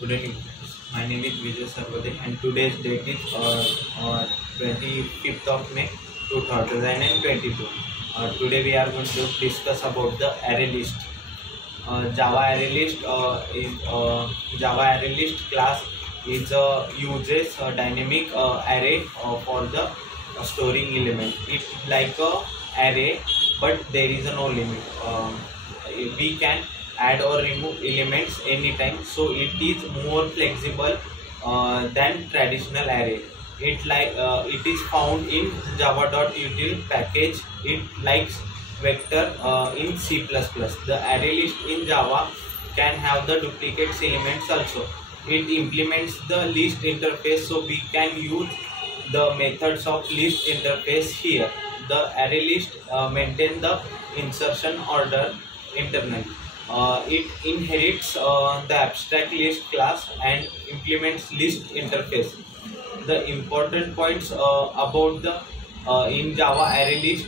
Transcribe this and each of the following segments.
Good evening. My name is Vijay Sarvade and today's date is 25th of May 2022. Today we are going to discuss about the array list. Java array list Java array list class is uses a dynamic array for the storing element. It's like a array, but there is no limit. We can add or remove elements anytime, so it is more flexible than traditional array. It is found in java.util package. It likes vector in C++. The array list in Java can have the duplicate elements also. It implements the list interface, so we can use the methods of list interface here. The array list maintain the insertion order internally. It inherits the abstract list class and implements list interface. The important points about the in Java array list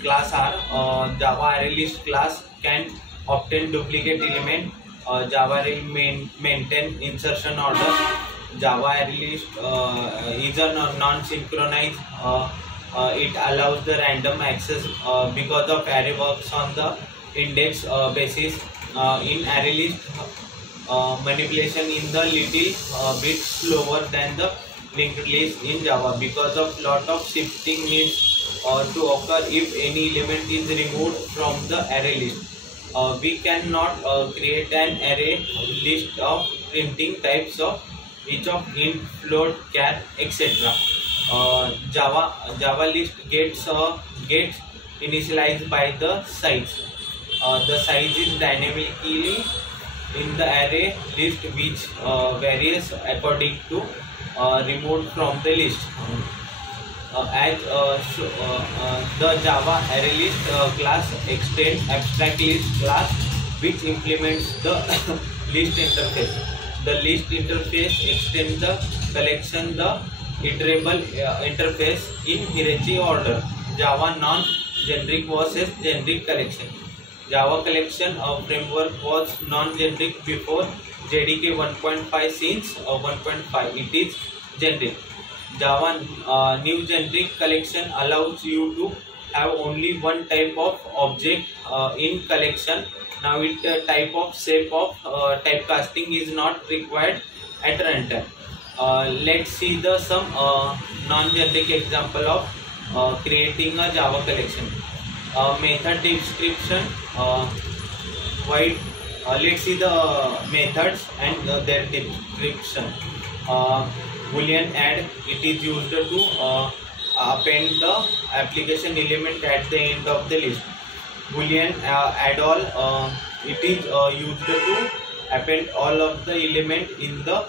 class are Java array list class can obtain duplicate element. Java array maintain insertion order. Java array list is a non-synchronized. It allows the random access because of array works on the index basis. In array list, manipulation in the little bit slower than the linked list in Java because of lot of shifting needs to occur if any element is removed from the array list. We cannot create an array list of printing types of each of int, float, char, etc. Java list gets initialized by the size. The size is dynamically in the array list, which varies according to removed from the list. The Java array list class extends abstract list class, which implements the list interface. The list interface extends the collection, the iterable interface in hierarchy order. Java non-generic versus generic collection. Java collection framework was non-generic before JDK 1.5. Since 1.5 it is generic. Java new generic collection allows you to have only one type of object in collection. Now type of shape of typecasting is not required at runtime. Let's see some non-generic example of creating a Java collection. Method description. Let's see the methods and their description. Boolean add, it is used to append the application element at the end of the list. Boolean add all, it is used to append all of the element in the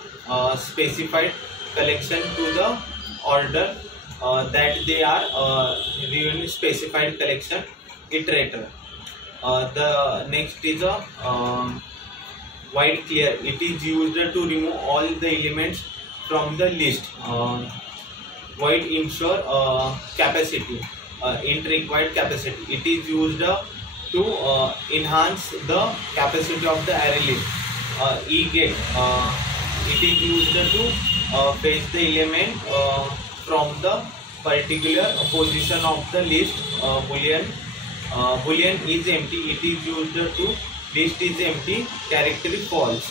specified collection to the order that they are in specified collection iterator. The next is a void clear. It is used to remove all the elements from the list. Void ensure capacity, int required capacity. It is used to enhance the capacity of the array list. eGet, it is used to fetch the element from the particular position of the list. Boolean is empty. It is used to list is empty, character is false.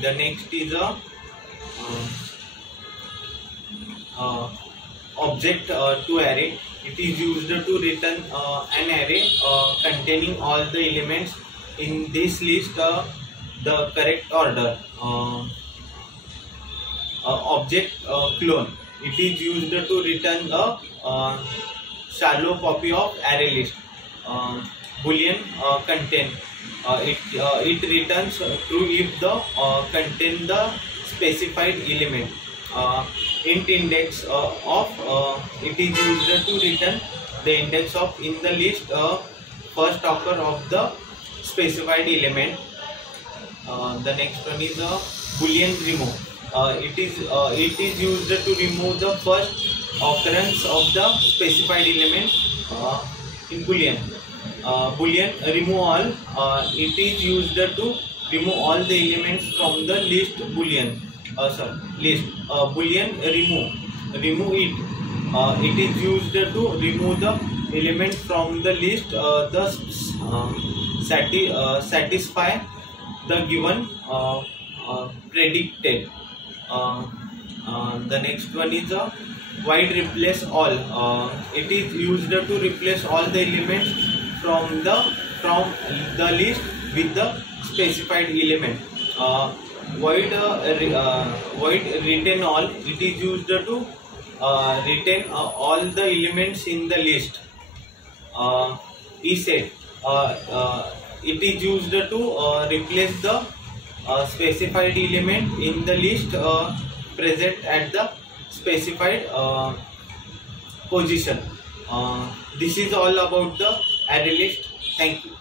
The next is a object to array. It is used to return an array containing all the elements in this list the correct order. Object clone. It is used to return a shallow copy of array list. Boolean contain. It returns true if the contain the specified element. Int index it is used to return the index of in the list first occur of the specified element. The next one is a Boolean remove. It is used to remove the first occurrence of the specified element in Boolean. Boolean remove all. It is used to remove all the elements from the list boolean. List boolean remove it. It is used to remove the element from the list. Satisfy the given predicted. The next one is a void replace all. It is used to replace all the elements from the list with the specified element. Void retain all. It is used to retain all the elements in the list. Set. It is used to replace the specified element in the list present at the specified position. This is all about the array list. Thank you.